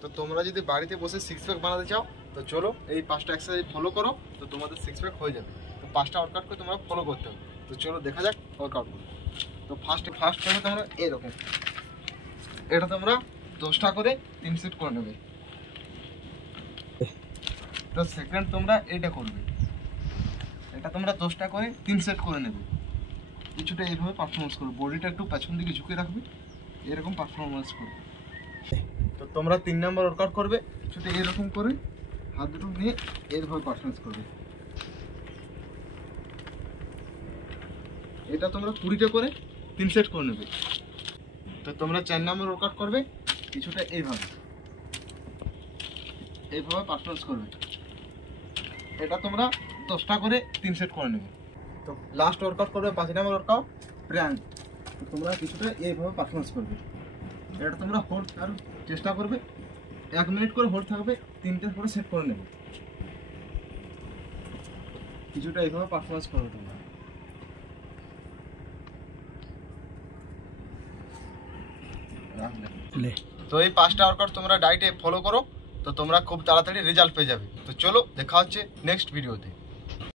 তো তোমরা যদি বাড়িতে বসে সিক্স প্যাক বানাতে চাও তো চলো এই 5টা এক্সারসাইজ ফলো করো, তো তোমাদের সিক্স প্যাক হয়ে যাবে। তো 5টা ওয়ার্কআউট করে তোমরা ফলো করতে হবে। তো চলো দেখা যাক ওয়ার্কআউট করো। তো ফার্স্ট টাইমে তোমরা এরকম, এটা তোমরা 10টা করে 3 সেট করে নেবে। তো সেকেন্ড তোমরা এটা করবে, এটা তোমরা 10টা করে 3 সেট করে নেবে। কিছুটা এইভাবে পারফরমেন্স করবে, বডিটা একটু পেছন দিকে ঝুঁকে রাখবে, এরকম পারফরমেন্স করবে। তো তোমরা 3 নম্বর ওয়ার্কআউট করবে, কিছুটা এরকম করে হাত দুটো নিয়ে এইভাবে পারফরমেন্স করবে। এটা তোমরা 20টা করে 3 সেট করে নেবে। তো তোমরা 4 নম্বর ওয়ার্কআউট করবে, কিছুটা এইভাবে পারফরমেন্স করবে। এটা তোমরা 10টা করে 3 সেট করে নেবে। তো লাস্ট ওয়ার্কআউট করবে 5 নম্বর ওয়ার্কআউট প্র্যাঙ্ক। তো তোমরা কিছুটা এইভাবে পারফরমেন্স করবে। এটা তোমরা হোল্ড আর চেষ্টা করবে, 1 মিনিট করে হোল্ড থাকবে, 3টে করে সেট করে নেবে। কিছুটা এইভাবে পারফরমেন্স করবে তোমরা। তো এই 5টা ওয়ার্কআউট তোমরা ডায়েটে ফলো করো, তো তোমরা খুব তাড়াতাড়ি রেজাল্ট পেয়ে যাবে। তো চলো দেখা হচ্ছে নেক্সট ভিডিওতে।